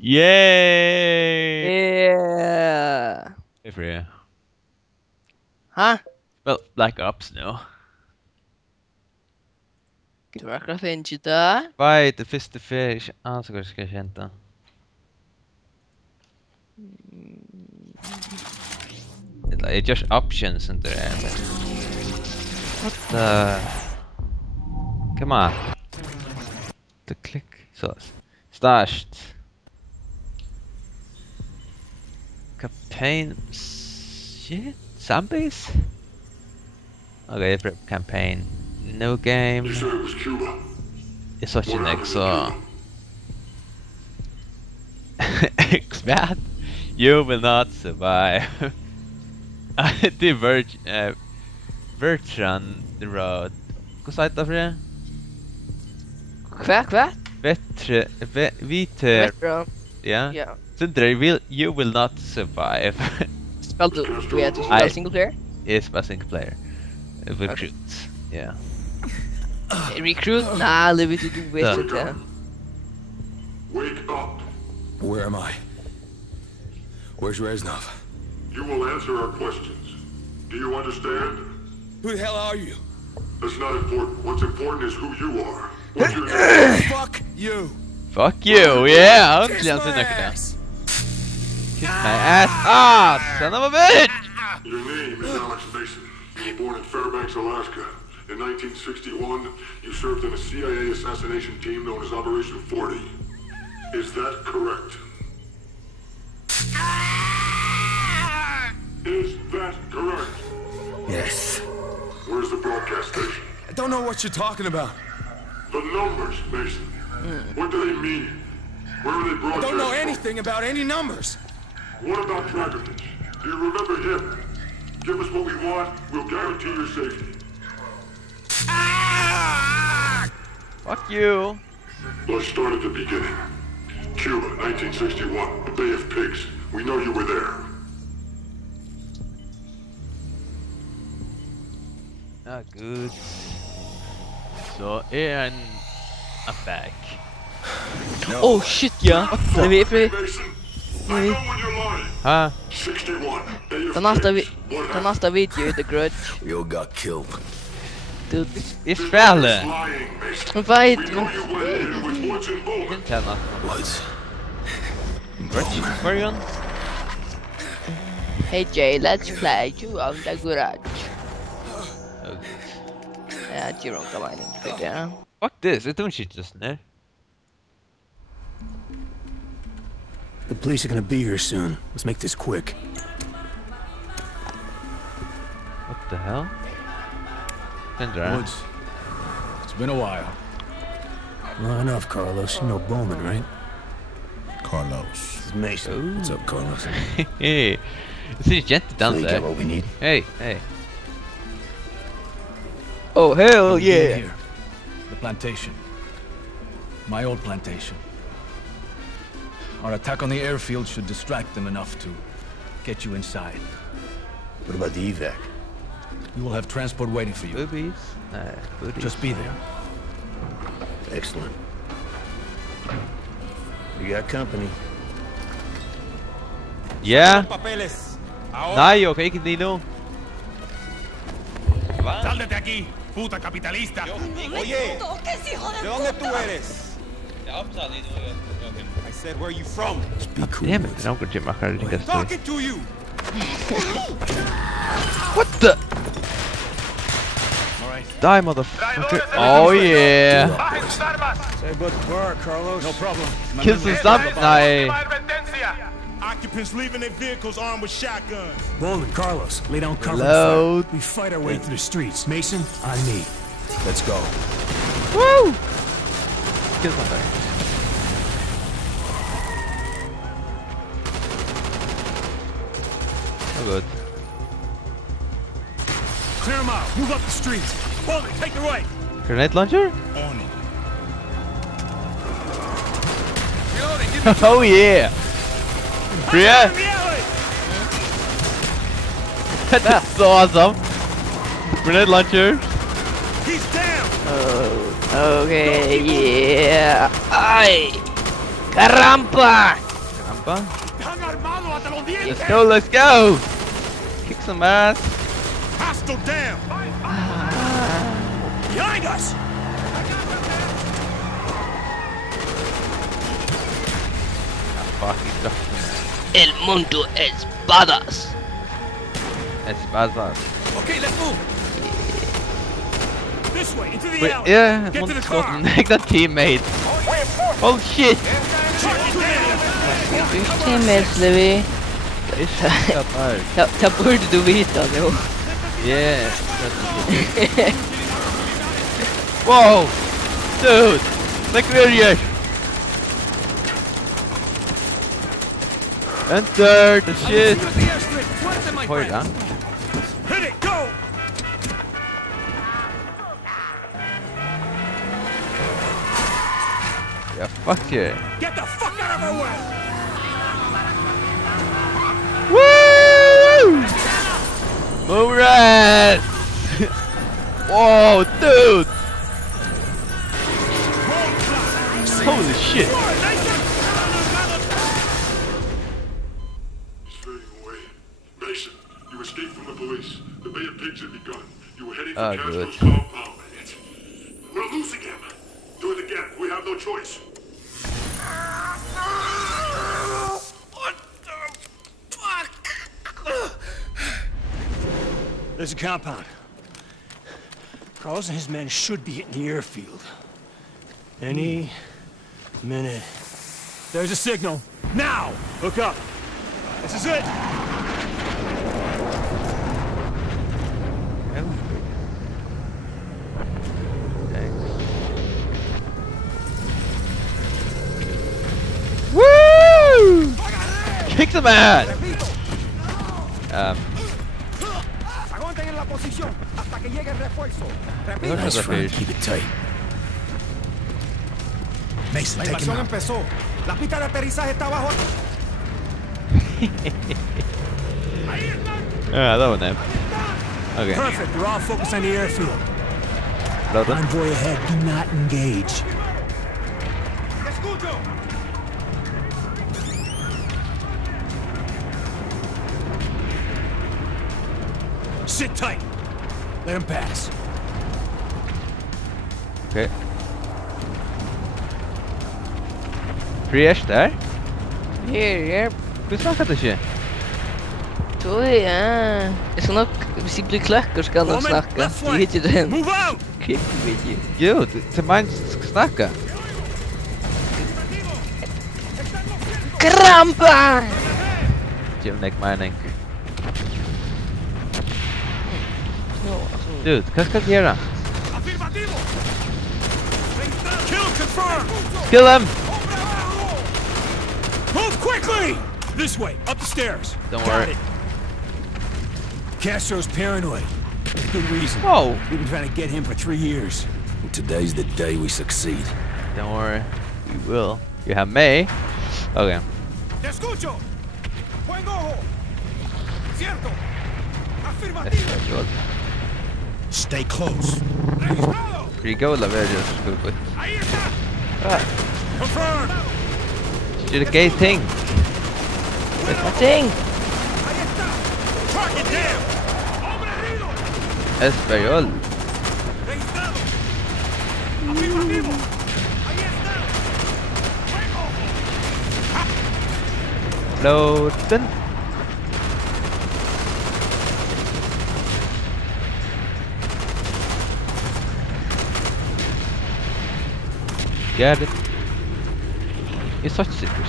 Yay! Yeah. Hey, for you. Huh? Well, Black Ops no. Tror finns ju där. Vai, the fyrstu fish. Så går ska jag känna. It's just options under there. What the? Come on. The click. So, stashed. Campaign. Shit? Zombies? Okay, prep campaign. No game. You said it was Cuba. It's such an What happened to exo. X-Bat, you will not survive. The Virtran Road. Hva sa det for det? Kva? Viter. Ja. Ja. Sindre, you will not survive. Spel du vet du spel single player? Yes, by single player. Recruit. Yeah. Recruit? Nah, leave it to do with Yeah. it. Wake up. Where am I? Where's Reznov? You will answer our questions. Do you understand? Who the hell are you? That's not important. What's important is who you are. What's your name? Fuck you! Fuck you, yeah! Kiss Äntligen my sin nökta. ass. Kiss my ass. Son of a bitch! Your name is Alex Mason. You were born in Fairbanks, Alaska. In 1961, you served in a CIA assassination team known as Operation 40. Is that correct? Is that correct? Yes. Where's the broadcast station? I don't know what you're talking about. The numbers, Mason. What do they mean? Where are they I broadcast? don't know from? anything about any numbers. What about Dragovich? Do you remember him? Give us what we want, we'll guarantee your safety. Fuck you. Let's start at the beginning. Cuba, 1961, the Bay of Pigs. We know you were there. Good. Så I'm back. No. Oh shit, ja. Det vet vi. Mason, I know when you're lying. Huh? 61, Bay of Den nästa, Pigs. What den happened? nästa video är The Grudge. We all got killed. Dude. It's This Fralle. is lying, Mason. Men vad är We det? know you went in with what's involved. Didn't tell nothing. Woods. Where are you on? Hey Jay, let's play you on the garage. Oh, Ja, Jerome kan man inte för det. fuck this. It don't shit just there. The police are gonna be here soon. Let's make this quick. What the hell? Sandra. Woods. It's been a while. Well, enough, Carlos. You know Bowman, right? Carlos. This is Mason. What's up, Carlos? Hey. This is gentle down We there. got what we need. Hey, hey. Oh hell We're yeah! here. The plantation. My old plantation. Our attack on the airfield should distract them enough to get you inside. What about the evac? We will have transport waiting for you. Boobies. Boobies. Just be there. Excellent. We got company. Yeah. Papeles. Nej, jag kan inte Nino. Sal de aquí, puta capitalista. Oye, ¿de dónde tú eres? I said, where are you from? Just be cool. Damn it, Woods. I don't go to my car to get Talking to you. What the? Die, motherfucker. Oh yeah. Say good work, Carlos. No problem. Kill some stuff. Nej. Occupants leaving their vehicles armed with shotguns. Bowman, Carlos, lay down cover. Load. We fight our way through the streets. Mason, on me. Let's go. Woo! Kill something. Oh good. Clear them out. Move up the streets. Bowman, take the right. Grenade launcher? On it. Oh yeah! Yeah! That's so awesome! Grenade launcher! He's down. Oh, okay, yeah. Ay! Caramba! fuck? ¡Están armados hasta los dientes! Let's go, let's go! Kick some ass. Hostile down! Behind us! Fuck, he's dropped El mundo es badass. Espadas. Okay, let's move! This way, into the Wait, alley! yeah, Get to the want car! to make that teammate. Oh shit! Teammates, Levi. It's apart. Ta borde du vita nu. Yeah. Whoa! Dude! Like we're Enter the shit! Hold on. Hit it, go! Yeah, fuck you. Get the fuck out of our way! Woo! Alright! Whoa, dude! Holy shit! He's fading away. Mason, you escaped from the police. The Bay of Pigs had begun. You were heading for Oh, Castro's good. compound. We're losing him. Do it again. We have no choice. What the fuck? There's a compound. Carlos and his men should be hitting the airfield. Any minute. There's a signal. Now! Look up. This is it. Woo! Kick some ass! Aguanten en la posición hasta que llegue el refuerzo. Look at the fish. Keep it tight. Mason, La take him invasión out. empezó. La pista de aterrizaje está abajo. Yeah, that one then. Okay. Perfect. They're all focused on the airfield. Load them. Convoy ahead. Do not engage. Escucho. Sit tight. Let him pass. Okay. Fresh där. Here. Vi snackade inte. Så ja. Jag ska nog, hvis I blir klokker skal jeg nok snakke. Vi hittar den. Move out. Kick video. Jo, till man snacka. Krampa! Jim neck mining. Dude, vad ska jag göra? Afirmativo. Kill confirmed. Kill him! Move quickly. This way, up the stairs. Don't Got worry. it. Castro's paranoid. Good reason. Whoa! We've been trying to get him for 3 years. And today's the day we succeed. Don't worry, we will. You have May. Okay. Te escucho. Buen ojo. Cierto. That's Afirmativo. very good. Stay close. Registrado. Pretty good, la verdad, just go with. Ahí está. Ah, Confirmed. do the gay thing. Ting! Ahí está. Target down. Hombre herido. Español. Registrado. Afirmativo. Ahí está. Buen ojo. Loading. Got it. It's such citrus.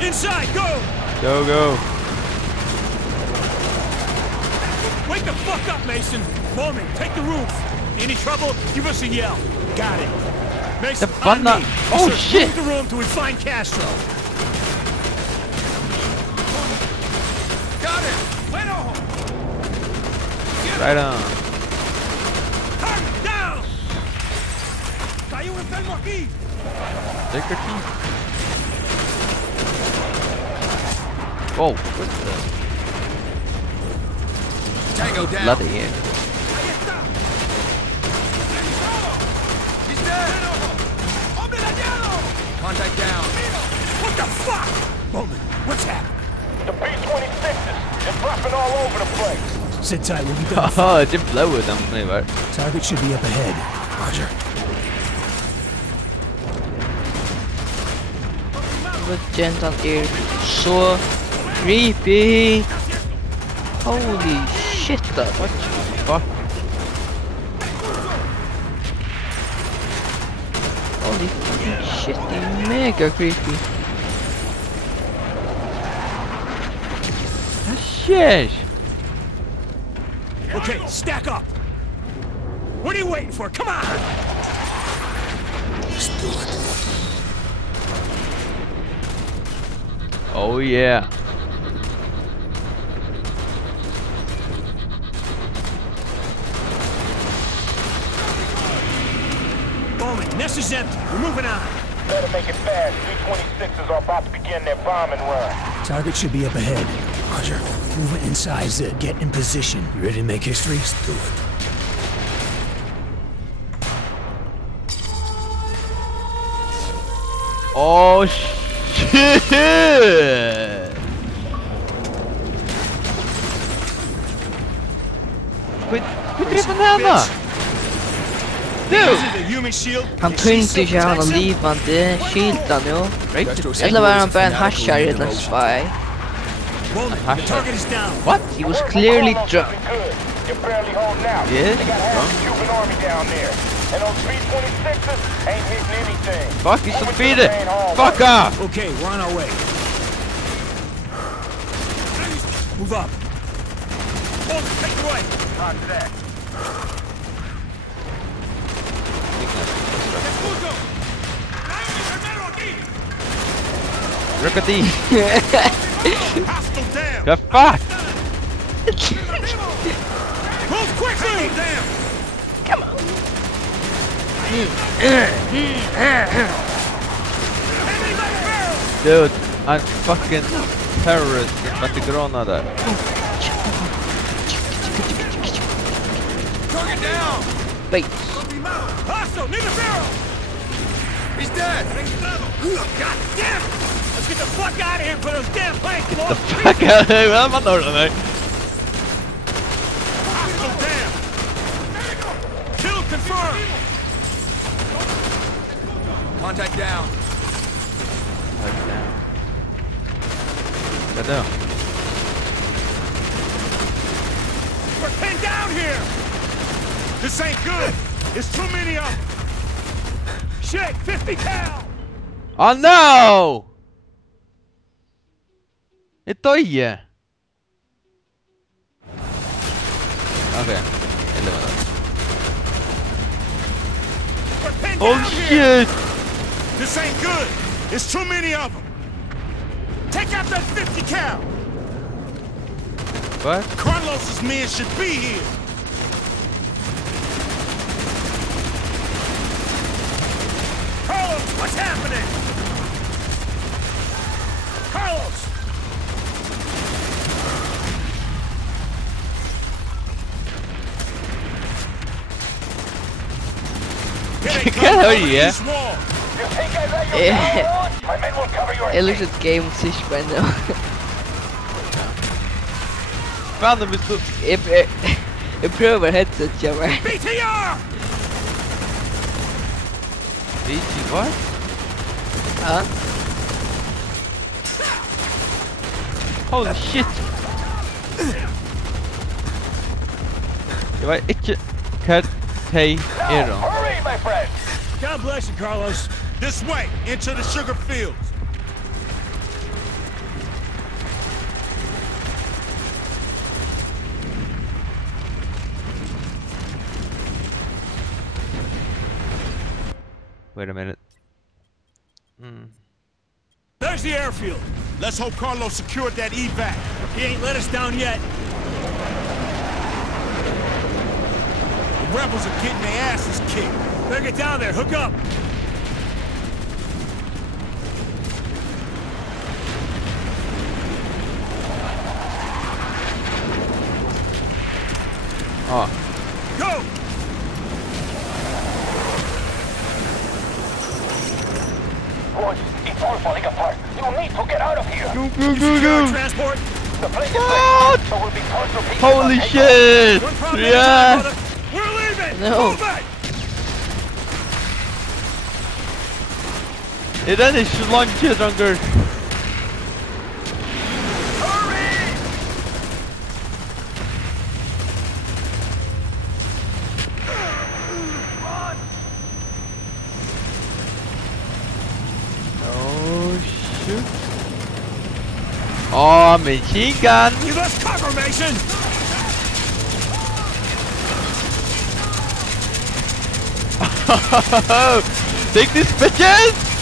Inside, go. Go, go. Wake the fuck up, Mason. Mormon, take the roof. Any trouble, give us a yell. Got it. Mason, The fun on me. oh, Search shit. room to room to find Castro. Got it. Buen ojo. Right on. Target down. Cayó un enfermo aquí. Take your key. Oh, what's the Tango down. bloody here? Ahí Contact down. What the fuck? Bowman, what's happening? The B-26s, they're dropping all over the place. Sit tight, we'll be done. Haha, det blowet dem knivar. Target should be up ahead. Roger. Gentan är så creepy. Holy shit, what the fuck? Holy fucking shit, det är mega creepy. Shit! Okay, stack up. What are you waiting for? Come on! Let's do it. Oh yeah. Bowman, nest is empty. We're moving on. Better make it fast. B-26s are about to begin their bombing run. Target should be up ahead. Roger. Moving inside Zip. Get in position. You ready to make history? Let's do it. Oh shit! Quit träffa henne! Dude! The human shield. Han tänkte ju ha någon livande skylta nu. Eller var han bara en haschare eller en spy? Bowman, the target is down. What? He was clearly drunk. Good. You're barely holding out. Yes, They got half the Cuban army down there. And those B-26s ain't hitting anything. Fuck, he's Move so to beat the it! main hall. Fuck off! Okay, we're on our way. Move up. Hold it, take the right. Roger that. Rockety! Hostile down. The fuck? Move quickly. Down. Dude, I'm fucking terrorist med grana där. Target down. Wait. Hostile, near the barrel. He's dead. God damn it. Let's get the fuck out of here for those damn planes, boys. The fuck out of here, vad man hörde mig? Hostile down. Kill confirmed. Contact down. Vad då? We're pinned down here. This ain't good. There's too many of them. Shit, 50 cal. Oh no! Itoje! Okej, eller vadå? We're pinned Oh down here. shit! This ain't good. There's too many of them. Take out that 50 cal. What? Carlos's men should be here. Carlos, what's happening? Carlos! Here they come. Hell Cover yeah. these walls. You think I let your power on? My men will cover your It looks like game sich by now. Fan, de är så... Jag prövar headset, jag bara. BTR! What? Ja. Holy shit! Jag var inte... Hej, Aaron. Hurry, my friend! God bless you, Carlos. This way, into the sugar fields. Wait a minute. There's the airfield. Let's hope Carlos secured that evac. He ain't let us down yet. The rebels are getting their asses kicked. Better get down there. Hook up. Ah, Go! Boys, it's all falling apart. You need to get out of here. Secure transport. The plane is What? ready, so we'll be torn to pieces. Holy on takeoff. shit! One problem at a time, Yeah! brother. We're leaving. No. Move it. Är den är så långt drunker? Oh shoot! Oh, machine gun! You lost cover, Mason. Take this, bitches!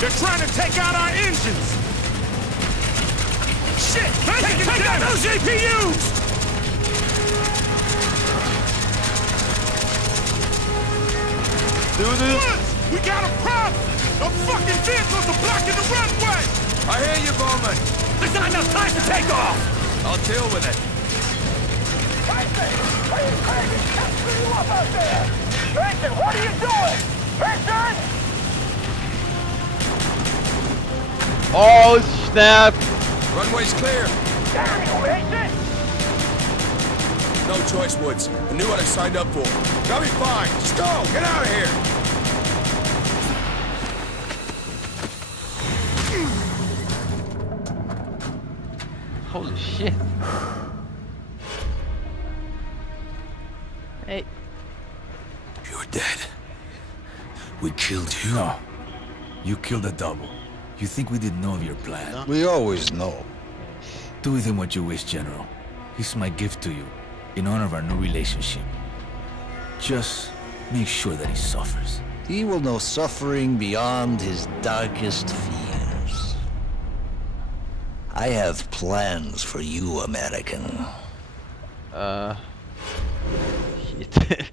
They're trying to take out our engines. Shit! Take out those APUs! Do this! We got a problem! The fucking vehicles are blocking the runway! I hear you, Bowman. There's not enough time to take off! I'll deal with it. Mason! Are you crazy? I'll screw you up out there! Mason, what are you doing? Mason! Oh snap! Runway's clear. Damn you, Mason! No choice, Woods. I knew what I signed up for. Got me fine. Just go. Get out of here. Holy shit! Hey. You're dead. We killed you. No. You killed a double. You think we didn't know of your plan? We always know. Do with him what you wish, General. He's my gift to you, in honor of our new relationship. Just make sure that he suffers. He will know suffering beyond his darkest fears. I have plans for you, American. Shit.